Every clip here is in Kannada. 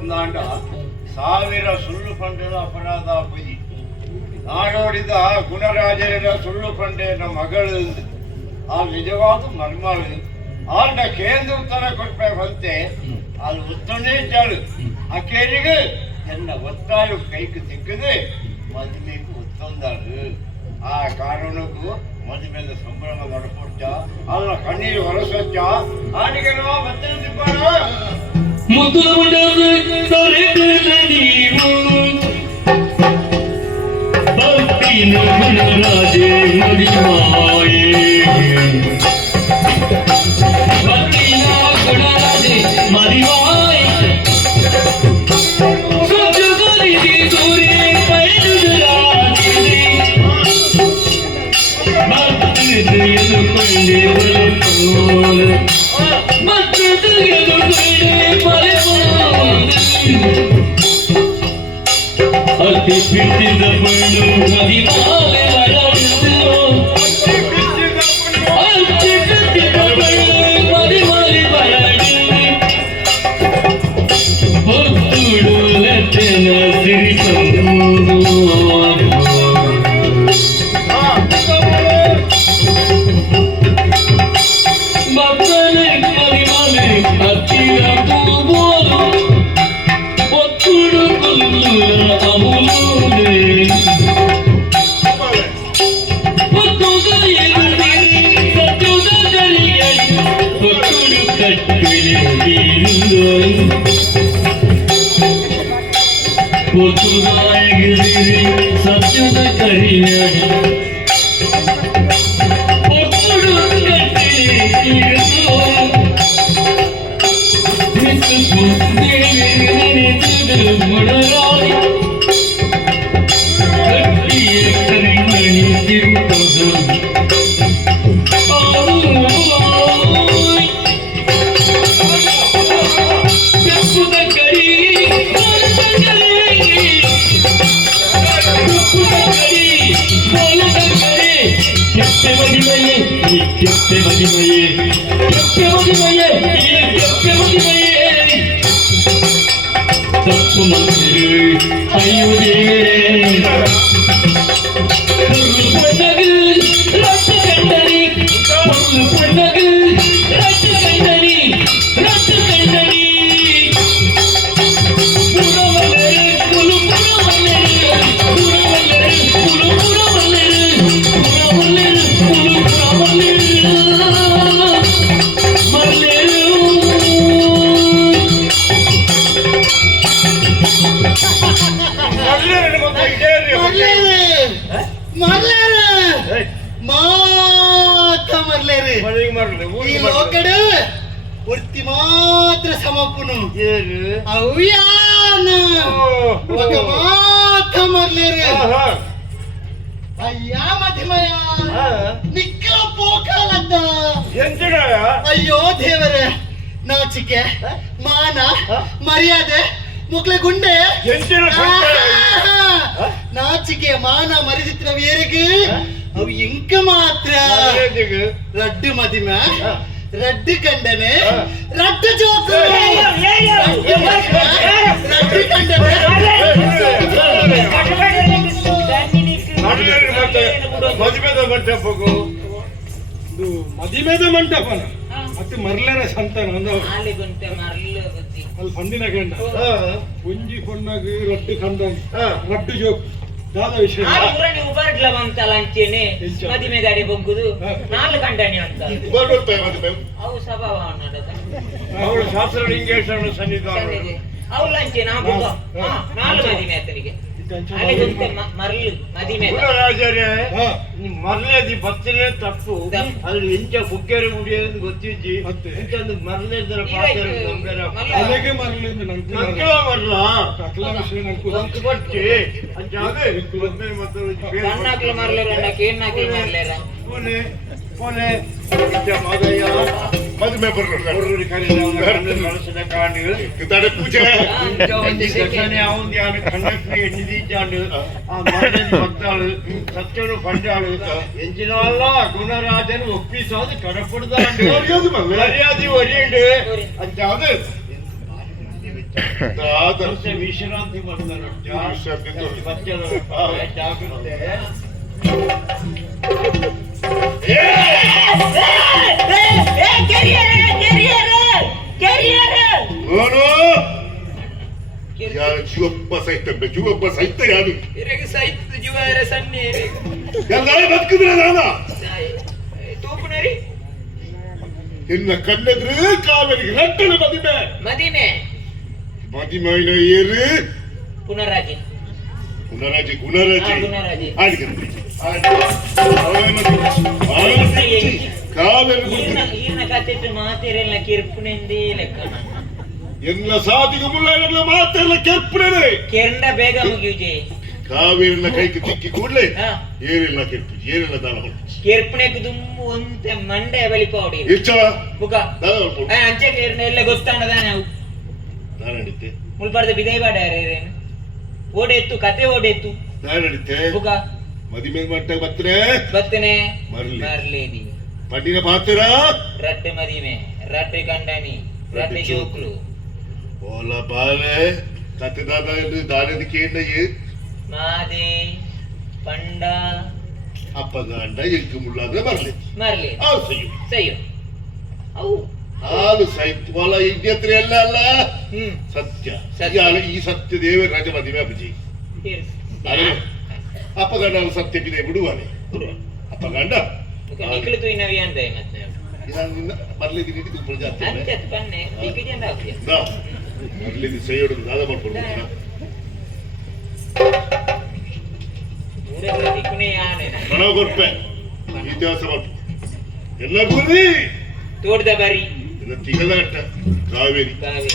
ಕಡಪುಂದಾಂಡ ಸಾವಿರ ಸುಳ್ಳು ಪಂಡದ ಅಪರಾಧ ಪುಜಿ ನಾಡೋಡಿದ ಗುಣರಾಜರ ಸುಳ್ಳು ಪಂಡೆಯ ಮಗಳು. ಆ ನಿಜವಾದ ಮರ್ಮಳು ಆಂಡ ಕೇಂದ್ರ ಉತ್ತರ ಕೊಡ್ಬೇಕಂತೆ. ಅಲ್ಲಿ ಉತ್ತನೇ ಇದ್ದಾಳು ಆ ಕೇಳಿಗೆ ಎನ್ನ ಒತ್ತಾಯ ಕೈಗೆ ಸಿಕ್ಕದೆ ಮದುವೆಗೆ ಒತ್ತೊಂದಾಳು ಆ ಕಾರಣಕ್ಕೂ ಮದುವೆದ ಸಂಭ್ರಮ ನಡ್ಕೊಡ್ತ ಅಲ್ಲ ಕಣ್ಣೀರು ಹೊರಸೊಚ್ಚ ಆನಿಗೆ ನಾವು ಮತ್ತೆ ಮುದ್ದು రాజేంద్రి మా ಬಿಟ್ಟಿದ್ದ ಬಣ್ಣು ಮದಿಮಾಲೆ ಬರಡಿದ್ದು ಬೀರುಂದು ಸತ್ಯದ ಎದುರಿ ಸತ್ತುದ ಕೆಪ್ಪೆ ಮದಿಮಯೇ ಕೆಪ್ಪೆ ಮದಿಮಯೇ ಕೆಪ್ಪೆ ತಪ್ಪು ಮಂದಿರು ಅಯ್ಯೋ ದೇವರೇ ನಾಚಿಕೆ ಮಾನ ಮರ್ಯಾದೆ ಮುಕ್ಲೆ ಗುಂಡೆ! ನಾಚಿಕೆ ಮಾನ ಮರಿದಿತ್ತು ನಾವು ಏರಿಗೆ ಅವು ಇಂಕ ಮಾತ್ರ ರಡ್ಡು ಮದಿಮ ರಡ್ಡು ಕಂಡನೆ ರಡ್ಡು ಜೋಕು ರಡ್ಡು ಕಂಡನೆ ಮದುವೆದ ಮಂಟಪಕ್ಕೂ ಮದುವೆದ ಮದಿಮೆದ ಮಂಟಪನ ಮತ್ತೆ ಮರ್ಲರ ಸಂತಾನ ಒಂದು ಅಲ್ಲಿ ಪಂಡಿನ ಗಂಡ. ಪುಂಜಿ ಪೊಣ್ಣಾಗ ರಡ್ಡು ಕಂದ ಹಾ. ರಡ್ಡು ಜೋಕ್. ದಾದ ವಿಷಯ. ಆರು ಪುರಾಣಿ ಉಬಾರ್ಡ್ಲ ಬಂತಲ್ಲ ಅಂಚೆನೆ? ಮದಿಮೆ ದಾಡಿ ಬೊಗ್ಗುದು. ನಾಲ್ಕು ಗಂಟಣಿ ಅಂತ. ಅವು ಅನ್ನೋದು ಅವಳು ಶಾಸ್ತ್ರ ಲಿಂಗೇಶ್ವರನ ಸನ್ನಿಧಾನ ಅವು ಲಂಚೆ ನಾ ಬೊಗ್ಗ ಹಾ. ನಾಲ್ಕು ಮದಿಮೆ ಆತನಿಗೆ ಮರಲೇದಿ ಬತ್ತನೆ ತಪ್ಪು. ಅಲ್ಲಿ ಎಂಚ ಬುಕ್ಕೇರಿ ಮುಡಿಯೋದು ಗೊತ್ತಿಜ್ಜಿ ಮತ್ತೆ? ಎಂಚ ಒಂದು ಮರಲೇದ್ರ ನೀರಾಯ್ತು. ಪಾತ್ರ ಮರಲ. ಅಂಚಾಗ ಮದ್ವೆ ಮತ್ತು ಮದುವೆ ಸತ್ಯನು ಪಂಡಾಳು ಎಂಜಿನಲ್ಲ ಗುಣರಾಜನು ಒಪ್ಪಿಸೋದು ಕಡಪುಡ್ದಾಂಡು ಮರ್ಯಾದೆ ಒರಿಯುಂಡು ಆದರ್ಶ ಮತ್ತೆ ವಿಶ್ರಾಂತಿ ಜಾಗ್ರತೆ. ನೋಡು ಯಾರು ಜೀವಪ್ಪ ಸಹಿತ ಜೀವಪ್ಪ ಸಹಿತ ಯಾರು? ಇರಗೆ ಸಾಯ್ತು ಜೀವಾರ ಸನ್ನೆ. ಎಲ್ಲ ಬದುಕಿದ್ರೆ ನಾನ? ತೂಪುನರಿ ನಿನ್ನ ಕಣ್ಣೆದ್ರೆ ಕಾವೇರಿಗೆ ರಟ್ಟಣ ಮದಿಮೆ. ಮದಿಮೆ. ಮದಿಮೆನ ಏರು? ಪುನರಾಜಿ. ಗುಣರಾಜಿ ಗುಣರಾಜಿ ಆ, ಗುಣರಾಜಿ. ಆಡಿಗೆ ಎಲ್ಲ ಸಾಧಿಗೆ ಮುಳ್ಳ ಮಾತೆಲ್ಲ ಕೆರ್ಪುನೇ ಕೆರಂಡ ಬೇಗ ಮುಗಿಯುಜೆ ಕಾವೇರಿನ ಕೈಗೆ ತಿಕ್ಕಿ ಕೂಡಲೇ ಏನೆಲ್ಲ ಕೆರ್ಪು ಹೊರಟು ಕೆರ್ಪುನೆಕ್ ದುಮ್ಮು ಒಂತೆ ಮಂಡೆ ಬಲಿಪಾವಡಿ ದಾನ ಅಂಚೆ ಕೇರ್ನ ಎಲ್ಲ ಗೊತ್ತಾಂಡದ ನಾವು ನಾನು ನಡೀತೆ ಮುಳ್ಬಾರ್ದ ಬಿದೈ ಬಾಡ ಯಾರೇನು ಓಡೆತ್ತು ಕತೆ ಓಡೆತ್ತು ನಾನು ನಡೀತೆ ಮದಿಮೆ ಮಟ್ಟ ಬತ್ತರೆ ಬತ್ತನೆ ಬರ್ಲಿ. ಮರ್ಲೇದಿ ಪಟ್ಟಿನ ಪಾತ್ರ? ರಟ್ಟೆ ಮದಿಮೆ ರಟ್ಟೆ ಕಂಡನಿ ರಟ್ಟೆ ಜೋಕ್ಲು. ಓಲ ಬಾಲೆ ಕತ್ತೆ ದಾದ ದಾನದ ಕೇಂದ್ರ ಮಾದೆ ಪಂಡ. ಅಪ್ಪ ಗಂಡ ಎಂಕು ಮುಳ್ಳಾದ ಬರ್ಲಿ. ಮರ್ಲಿ ಆ ಸೈಯು. ಸಯ್ಯೋ ಅವು. ಹಾಲು ಸೈತ್ ಹೊಲ ಇದ್ಯತ್ರ ಎಲ್ಲ ಅಲ್ಲ. ಸತ್ಯ. ಸತ್ಯ. ಈ ಸತ್ಯ ದೇವ ರಾಜ ಮದಿಮೆ ಅಪ್ಪಜಿ. ಬಿದೆ ಬಿಡುವಾನೆ ಅಪ್ಪ ಗಂಡ ಬುಕ ನಿಕ್ಲು ತುಯ್ನವಿ ಅಂದೆ ಮತ್ತೆ? ನಾನು ನಿನ್ನ ಬರ್ಲಿದ್ದು ನಿಂತಿದ್ದು ಪ್ರಜಾತಿ ಅಂಚತ್ ಪನ್ನೆ ದಿಗ್ಗಜಂಡ ಆಗ್ತದೆ ಬರ್ಲಿದ್ದು ಸೈಯಡು ದಾದ ಮಾಡ್ಕೊಂಡು ಊರೆಲ್ಲ ದಿಕ್ಕುನೇ ಯಾನೇನ ಹಣ ಕೊಡ್ಪೆ ಇತಿಹಾಸ ಮಾಡ್ತು ಎಲ್ಲ ಗುರಿ ತೋಡ್ದ ಬಾರಿ. ತಿಗದ ಕಾವೇರಿ. ಕಾವೇರಿ.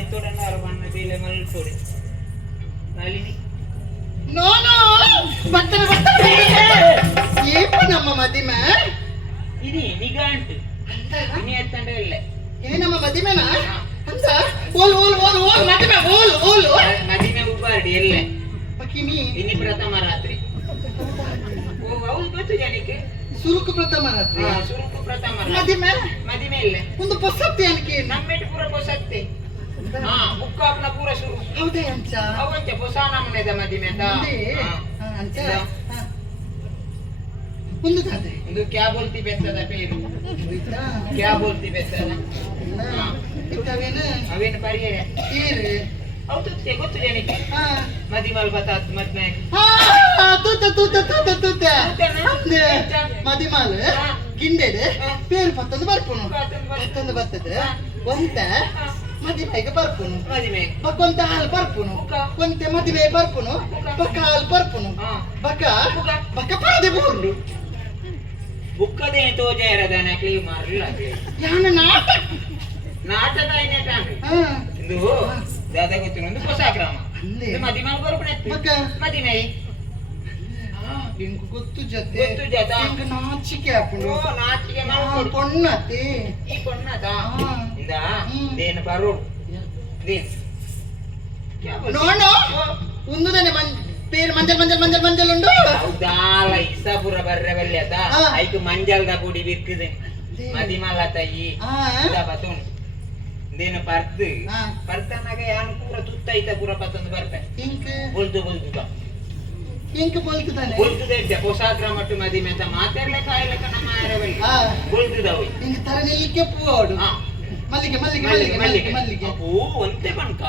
සාහිත්‍යවලන අරවන්න දීලමල් සොරි. නලිනි. நோ நோ பத்தன பத்தன ஏப்ப நம்ம மதிம இது நிகாண்ட் இனி எத்தண்ட இல்ல இது நம்ம மதிமனா அந்த ஓல் ஓல் ஓல் ஓல் மதிம ஓல் ஓல் மதிம உபாடி இல்ல பக்கிமி இனி பிரதம ராத்திரி ஓ அவள் பத்து சுருக்கு பிரதம ராத்திரி சுருக்கு இல்ல ಒಂದು ಪ್ರಸಕ್ತಿ ಅನ್ಕಿ ನಮ್ಮೆಟ್ಟು ಹಾ ಬುಕ್ಕ ಅಪ್ನ ಪೂರ ಶುರು. ಹೌದೇ ಅಂಚ? ಅವಂಚ ಹೊಸ ನಮ್ಮನೆದ ಮದಿಮೆ ದ ಅಂಚ ಹಾ. ಒಂದು ದಾದೆ ಇದು. ಕ್ಯಾ ಬೋಲ್ತಿ ಬೆತ್ತದ ಪೇರು. ಕ್ಯಾ ಬೋಲ್ತಿ ಬೆತ್ತದ. ಹಾ. ಇತ್ತವೇನು ಅವೇನು ಪರಿಹಾರ ಏರು ಹೌದು ಗೊತ್ತು ಜನಕ್ಕೆ ಹಾ. ಮದಿಮಲ್ ಬತಾತ್ ಮದ್ನಾಯಕ ಆ, ತೂತ ತೂತ ತೂತ ತೂತ. ಮದಿಮಾಲ್ ಹಾ. ಗಿಂಡೆಡ್ ಹಾ. ಪೇರು ಪತ್ತೊಂದು ಬರ್ಪುನು. ಪತ್ತೊಂದು ಬರ್ತದೆ. ಒಂತ. ಮದಿಮೆಗೆ ಬರ್ಪುನು ಮದಿಮೆ ಬಕ್ಕೊಂತ ಹಾಲು ಬರ್ಪುನು ಬುಕ್ಕ. ಒಂತೆ ಮದಿಮೆ ಬರ್ಪುನು ಬುಕ್ಕ. ಬಕ್ಕ ಹಾಲು ಬರ್ಪುನು ಹಾ. ಬಕ್ಕ ಬುಕ್ಕ. ಬಕ್ಕ ಪಾದೆ ಬೋರ್ಲು ಬುಕ್ಕದೇ ತೋಜಾರದನ ಕ್ಲೀವ್ ಮಾರಲಿಲ್ಲ ಯಾನ ನಾಟಕ ನಾಟಕ ಏನೇಟಾಂಡ್ರಿ ಹಾ ಇದು ದಾದ ಗೊತ್ತಿನ ಒಂದು ಹೊಸ ಕ್ರಮ ಅಂದೆ. ಇದು ಮದಿಮಲ್ ಬರ್ಬಿಡ ಬಕ್ಕ ಮದಿಮೆ ಇಂಕು ಗೊತ್ತು ಜೊತೆ ಗೊತ್ತು ಜೊತೆ. ಇಂಕು ನಾಚಿಕೆ ಓ ಹಾಕೊಂಡು ನಾಚಿಕೆ ನಾನು ಮಾಡ್ಕೊಡು ಪೊಣ್ಣತಿ ಈ ಕೊಣ್ಣದ ಹಾ. ಇಂದ ಬರು? ಬೋಲ್ತಿ? ನೋಡು. ಓ, ಒಂದು ತಾನೆ ಮಂ ಪೇರು ಮಂಜಲ್ ಮಂಜಲ್ ಮಂಜಲ್ ಮಂಜಲ್ ಉಂಡು. ಹೌದಾಲ ಇಸಾಪುರ ಬರ್ರೆ ಬಲ್ಲೆ ಅದ. ಐಕು ಮಂಜಲ್ದ ಗುಡಿ ಬಿರ್ಕಿದೆ. ಮದಿಮಲ ತಯ್ಯಿ ಹಾ. ಇದ ಬತೋನ್ ದೇನ ಪರ್ದು. ಪರ್ತನಾಗ ಯಾನ್ ಪೂರ ತುತ್ತೈತ ಪೂರ ಪತ್ತೊಂದು ಬರ್ತೆ? ಇಂಕ್ ಬೊಲ್ದು ಬೊಲ್ದು ಬಾ. ಇಂಕ್ ಬೋಲ್ತದಾನೆ. ಬೊಲ್ತದೆ ಹೊಸಾಗ್ರ ಮಟ್ಟು ಮದಿಮೆ ಅಂತ ಮಾತೆರ್ಲೆ ಕಾಯ್ಲೆಕ್ಕ ನಮ್ಮ ಯಾರವಲ್ಲಿ ಹಾ. ಬೊಲ್ತದವು. ಇಂಕ್ ತರ ನಿಲ್ಲಿಕ್ಕೆ ಪೂವಾಡು. ಹಾ. ಮಲ್ಲಿಗೆ ಮಲ್ಲಿಗೆ ಮಲ್ಲಿಗೆ ಮಲ್ಲಿಗೆ ಮಲ್ಲಿಗೆ. ಅಪ್ಪು ಒಂತೆ ಬಣ್ಕ.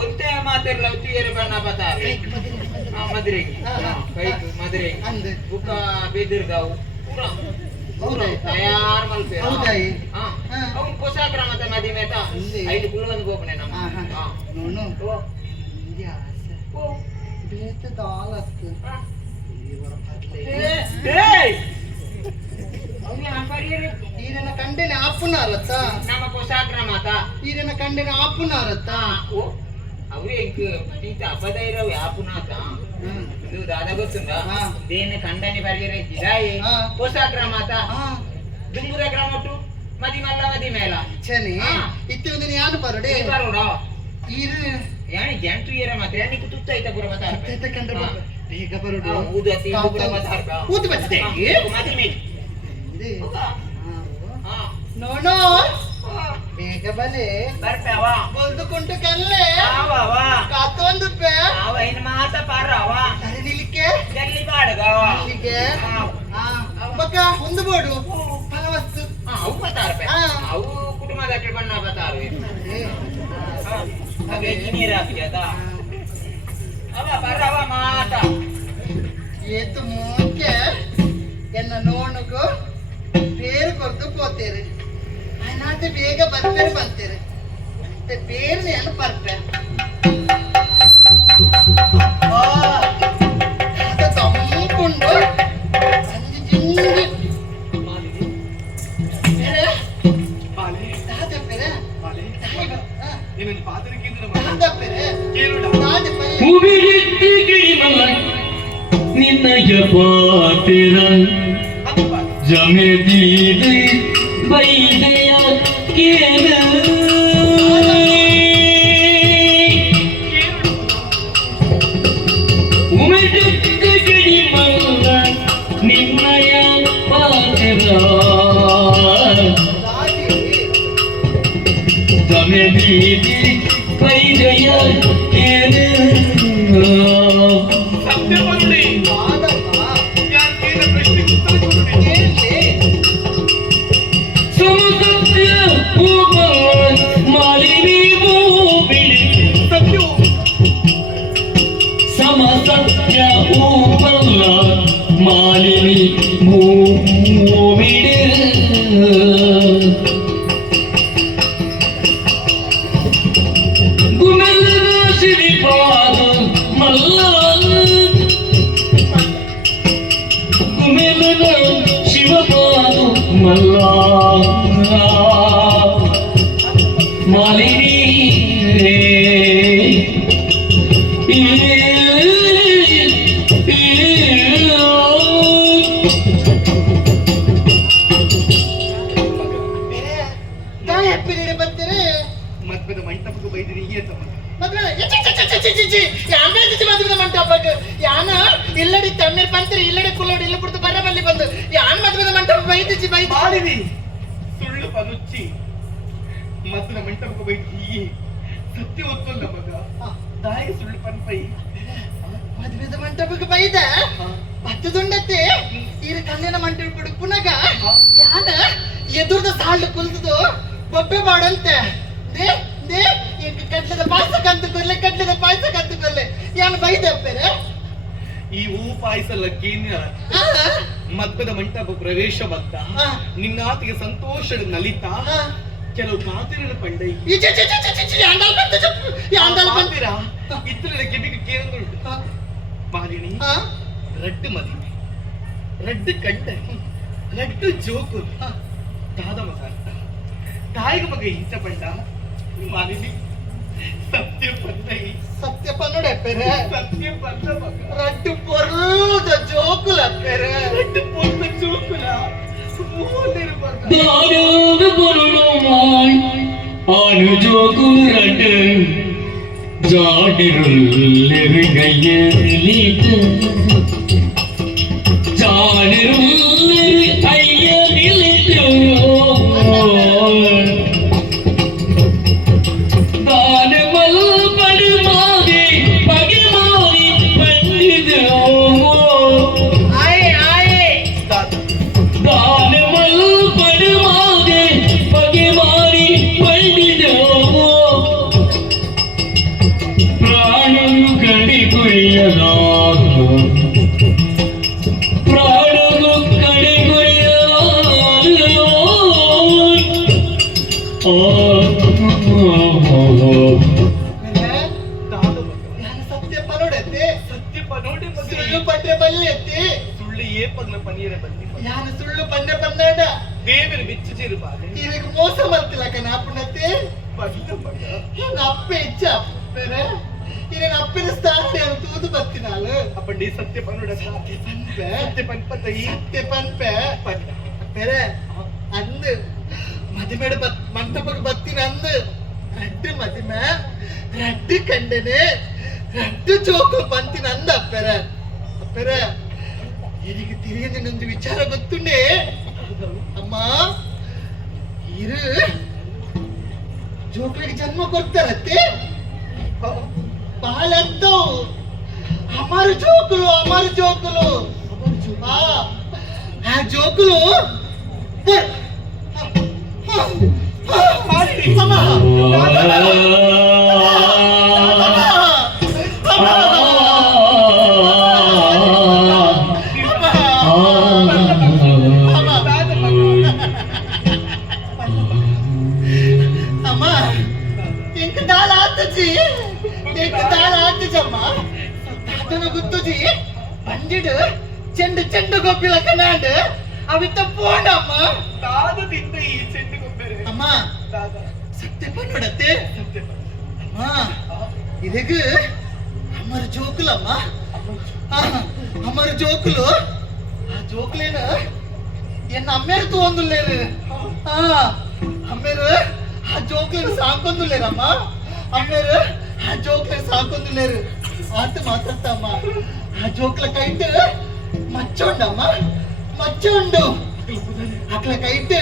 ಒಂತೆ ಮಾತೆರ್ಲ ಉತ್ತಿಗೆರೆ ಬಣ್ಣ ಬತಾರೆ ಐಕ್ ಮದುವೆ. ಮದುರೆ ಬುಕ್ಕ ಬೆದಿರ್ಗಾವು. ಪೂರ ಪೂರ ತಯಾರ್ ಮಲ್ಪೆ. ಹೌದಾಯಿ? ಅವ್ನು ಹೊಸಾಗ್ರ ಮತ್ತೆ ಮದಿಮೆ ತ ಐದು ಒಂದು ಗೋಪನೆ ನಮ್ಮ. ನೋನು ಓ. ಓ. ಇವರ ಕಂಡೆನ ಆಪುನಾರತ್ತ? ನಮ್ಮ ಕುಶಾಗ್ರ ಮಾತ. ಈರನ ಕಂಡೆನ ಆಪುನಾರತ್ತ? ಓ ಅವ್ರು ಎಂಕ್ ಇಂತ ಅಪದ ಇರವು ಯಾಪುನಾತ ಹ್ಮ್. ಇದು ಗೊತ್ತುಂದ ಹಾ. ದೇನ ಕಂಡನಿ ಇದಾಯಿ ಹಾ. ಗ್ರಾಮಟ್ಟು ಮದಿ ಮಲ್ಲ ಮದಿ ಮೇಲ ಚನಿ ಹಾ. ಇತ್ತಿ ಒಂದು ಯಾನು ಪರಡೆ ಬರೋಡ ಈರು. ಯಾಣಿ ಜಂಟು ಏರ ಮಾತ್ರ ನಿಕ್ ತುತ್ತ ಐತ ಪುರ ಮಾತ ತೈತ ಕಂಡ್ರೆ ಬರ- ಬೇಗ ಬರುಡು. ಊದತಿ ಪುರ ಮಾತ ಊದು ಬರ್ತದೆ ಮಾತ್ರ ಮೇಲ್ ಹಾ. ನೋಡೋ. ಬೇಗ ಬಲೆ. ಬಲ್ದುಕೊಂಡು ಕಲ್ಲೆ. ಕಾತೊಂದು ಪೆ. ಮಾತ ಪಾರವ ಸರಿ ನಿಲಿಕ್ಕೆ ಜಲ್ಲಿ ಬಾಡಗವ ಹೀಗೆ ಆ, ಬಕ್ಕ ಒಂದು ಬೋಡು. ಫಲವಸ್ತು. ಅವು ಬತ್ತಾರ ಹಾ. ಅವು ಕುಟುಂಬದ ಬಣ್ಣ ಏ, ಅವೆ ಇಂಜಿನಿಯರ್ ಆಗ್ತದ ಅವ ಬರವ ಮಾತ. ಏತು ಮೂಕೆ. ಎನ್ನ ನೋಣುಗು. ಕೊರ್ದು ಪೋತೇರು ಅನಾಥ ಬೇಗ ಬರ್ಪೇರು ಬಂತೇರು ಮತ್ತೆ ಬೇರು ಏನು ಬರ್ಪೆ ಅದ ತಂಪುಂಡು ಸಂಜೆ ಜಿಂಗಿ ಬೇರೆ ದಾದಪ್ಪೆರೆ ದಾದಪ್ಪೆರೆ ದಾದಪ್ಪೆರೆ ಉಬಿರಿದ್ದಿ ಗಿಳಿಮಲ ನಿನ್ನಯ ಪಾತಿರ ಜಮೆದೀದು ಬೈದೆಯ ಕೇಳ ಮದ್ವೆದ ಮಂಟಪಕ್ಕೆ ಬೈದ? ಭತ್ತದುಂಡತ್ತೆ ಈರ ಕಲ್ಲಿನ ಮಂಟಪ ಬಿಡು ಪುನಗ. ಯಾನ? ಎದುರ್ದ ಸಾಳು ಕುಲ್ದು ಬೊಬ್ಬೆ ಮಾಡಂತೆ ದೇ ದೇ ಈಗ ಕಡ್ಲದ ಪಾಯಸ ಕಂತು ಕೊರ್ಲೆ ಕಡ್ಲದ ಪಾಯಸ ಕಂತು ಕೊರ್ಲೆ ಯಾನ್ ಬೈದಪ್ಪೆರೆ ಈ ಹೂ ಪಾಯಸ ಲಕ್ಕಿನ ಮದ್ವೆದ ಮಂಟಪ ಪ್ರವೇಶ ಬಂತ. ಹಾ. ನಿನ್ನಾತಿಗೆ ಸಂತೋಷ ನಲಿತ. ಕೆಲವು ಕಾತಿರನ ಪಂಡೈ ಕಾತಿರ ಇತರ ಕಿವಿಗೆ ಕೇಂದ್ರುಂಟು ಮಾಲಿನಿ ರಡ್ಡು ಮದಿ ರಡ್ಡು ಕಂಡ ರಡ್ಡು ಜೋಕು ತಾದ ಮಗ ತಾಯಿಗ ಮಗ ಇಂಚ ಪಂಡ ಮಾಲಿನಿ ಸತ್ಯ ಪಂಡೈ ಸತ್ಯ ಪನ್ನಡ ಪೆರೆ. ಸತ್ಯ ಪಂಡ ಮಗ. ರಡ್ಡು ಪೊರ್ಲುದ ಜೋಕುಲ ಪೆರೆ. ദ്വാരോട് പൊരുളുമായി അനുജോകുരട്ട് ജാടിരുള്ളിരുകയ്യലിട്ട് ಇದನ್ನ ಅಪ್ಪಿನ ಸ್ಥಾನ ನಾನು ತೂದು ಬತ್ತಿನಾಳು ಅಪ್ಪಂಡಿ ಸತ್ಯ ಪನ್ನುಡ ಪನ್ಪೆ ಸತ್ಯ ಪನ್ಪತ್ತ ಈ ಸತ್ಯ ಪನ್ಪೆ ಪನ್ನ ಬೇರೆ ಅಂದು ಮದಿಮೆಡ ಬತ್ ಮಂಟಪಕ್ಕೆ ಬತ್ತಿನ ಅಂದು ರಡ್ಡು ಮದಿಮೆ ರಡ್ಡು ಕಂಡನೆ ರಡ್ಡು ಚೋಕು ಬಂತಿನ ಅಂದ ಅಪ್ಪೆರ ಅಪ್ಪೆರ ಇದಕ್ಕೆ ತಿರುಗಿ ನಿನ್ನೊಂದು ವಿಚಾರ ಗೊತ್ತುಂಡೆ ಅಮ್ಮ ಇರು ಜೋಕ್ಳಿಗೆ ಜನ್ಮ ಕೊಡ್ತಾರತ್ತೆ বাল একদম আমার জোকলো আমার জোকলো আমার জোবা হ্যাঁ জোকলো মারি చెండు చెండు గొప్పిల కన్నాడు అవి అమ్మ. కాదు తింద ఈ చెండు గొప్పెరు అమ్మా. సత్యపన్నుడతే అమ్మా. ఇదగు. జోకులు జోకులమ్మా అమరు జోకులు. ఆ జోకులేనా? ఎన్న అమ్మేరు తోందులు లేరు. అమ్మేరు ఆ జోకులు సాకొందు లేరమ్మా అమ్మేరు ఆ జోకులు సాకొందు లేరు. అంత మాత్రమ్మా ఆ జోకులకైతే మచ్చోండమ్మా మచ్చోండు అట్లా కైట్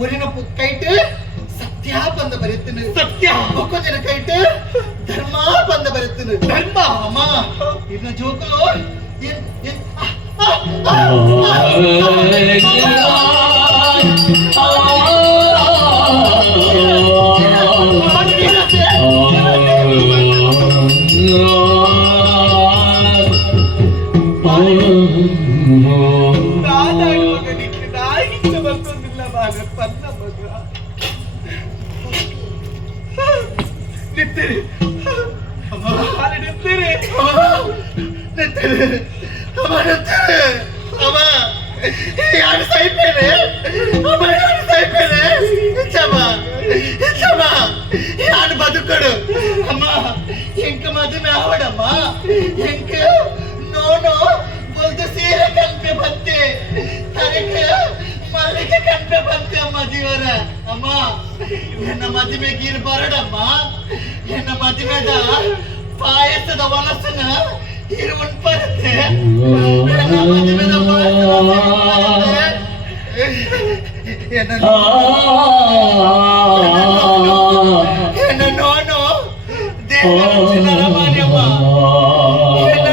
ఒరినప్పు కైట్ సత్యా పంద బరుతుంది సత్యా ఒక్క జన కైట్ ధర్మ పంద బరుతుంది ధర్మ అమ్మా ఇన్న జోకులు Oh, ಯಾರು ಸೈಪೇನೆ ಅಮ್ಮ ಯಾರು ಸೈಪೇನೆ ಇಚ್ಚಮ್ಮ ಇಚ್ಚಮ್ಮ ಯಾರು ಬದುಕಡು? ಅಮ್ಮ ಎಂಕ ಮದುವೆ ಆವಡಮ್ಮ? ಎಂಕ ನೋಡು ಬೊಲ್ದು ಸೀರೆ ಕನ್ಪೆ ಬಂತೆ. ತನಕ ಮಲ್ಲಿಗೆ ಕನ್ಪೆ ಬಂತೆ ಅಮ್ಮ ಜೀವನ ಅಮ್ಮ ಎನ್ನ ಮದುವೆಗೆ ಇರು ಬರಡಮ್ಮ ಎನ್ನ ಮದುವೆದ ಪಾಯಸದ ವನಸನ ಇರು ಉಣ್ಪರುತ್ತೆ ಎನ್ನ ಮದುವೆದ ಪಾಯಸದ ಎನ್ನ ಎನ್ನ ನೋನು ದೇವರ ಚಿನ್ನರಮಾನ್ಯಮ್ಮ ಎನ್ನ